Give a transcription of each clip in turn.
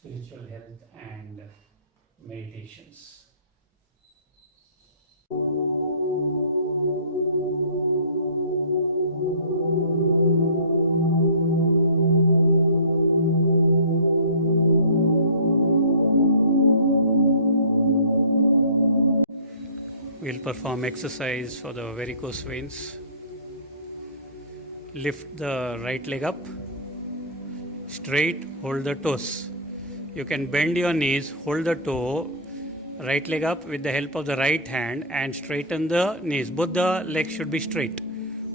spiritual health and meditations. We'll perform exercise for the varicose veins. Lift the right leg up, straight, hold the toes. You can bend your knees, hold the toe, right leg up with the help of the right hand and straighten the knees. Both the legs should be straight.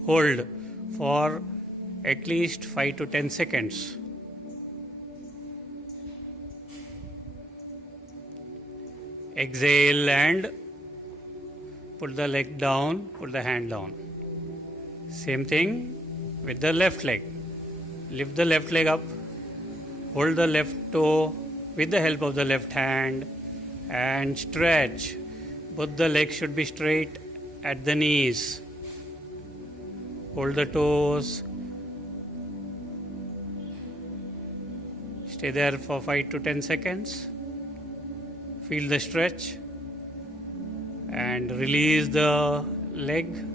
Hold for at least 5 to 10 seconds. Exhale and put the leg down, put the hand down. Same thing with the left leg. Lift the left leg up, hold the left toe with the help of the left hand and stretch. Both the legs should be straight at the knees. Hold the toes. Stay there for 5 to 10 seconds. Feel the stretch and release the leg.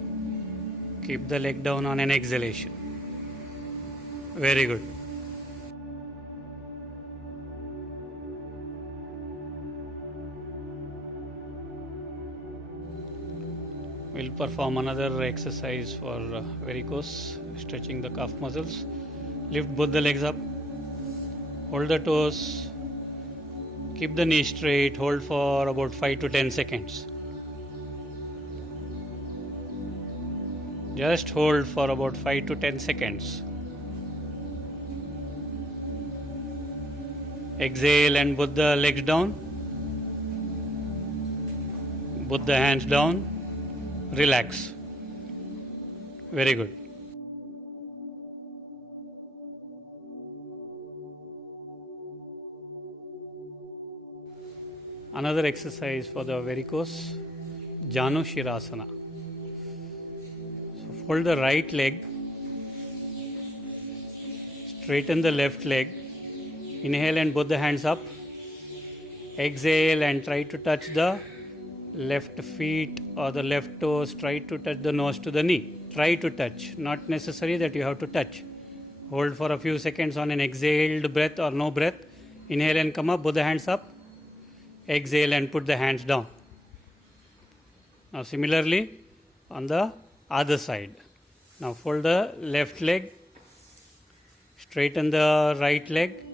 Keep the leg down on an exhalation. Very good. We'll perform another exercise for varicose, stretching the calf muscles. Lift both the legs up, hold the toes, keep the knee straight, hold for about 5 to 10 seconds. Just hold for about 5 to 10 seconds. Exhale and put the legs down. Put the hands down. Relax. Very good. Another exercise for the varicose, Janu Shirasana. So fold the right leg, straighten the left leg, inhale and both the hands up, exhale and try to touch the left feet or the left toes, try to touch the nose to the knee. Try to touch, not necessary that you have to touch. Hold for a few seconds on an exhaled breath or no breath. Inhale and come up, both the hands up. Exhale and put the hands down. Now similarly on the other side. Now fold the left leg, straighten the right leg.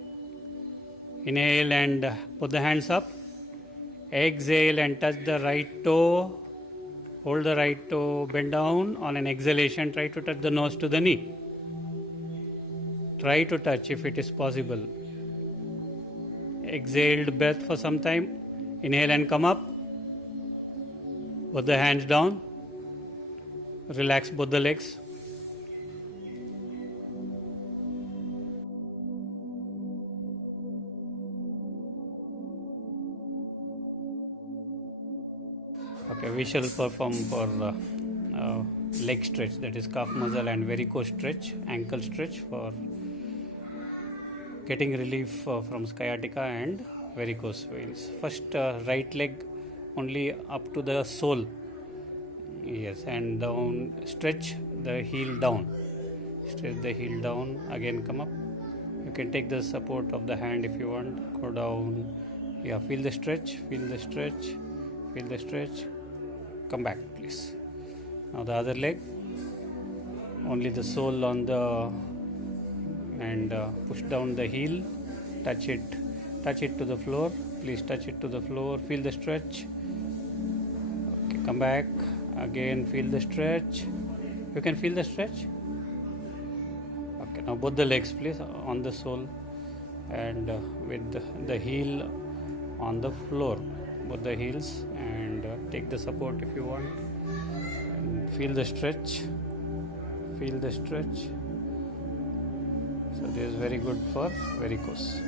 Inhale and put the hands up. Exhale and touch the right toe. Hold the right toe, bend down. On an exhalation, try to touch the nose to the knee. Try to touch if it is possible. Exhaled breath for some time. Inhale and come up. Put the hands down. Relax both the legs. Okay, we shall perform for leg stretch, that is calf muscle and varicose stretch, ankle stretch for getting relief from sciatica and varicose veins. First, right leg only up to the sole. Yes, and down, stretch the heel down. Stretch the heel down, again come up. You can take the support of the hand if you want. Go down. Yeah, feel the stretch, feel the stretch, feel the stretch. Come back, please. Now the other leg, only the sole on the, and push down the heel, touch it to the floor. Please touch it to the floor. Feel the stretch. Okay, come back. Again, feel the stretch. You can feel the stretch. Okay, now both the legs, please, on the sole and with the heel on the floor. Both the heels, and take the support if you want. And feel the stretch. Feel the stretch. So this is very good for varicose.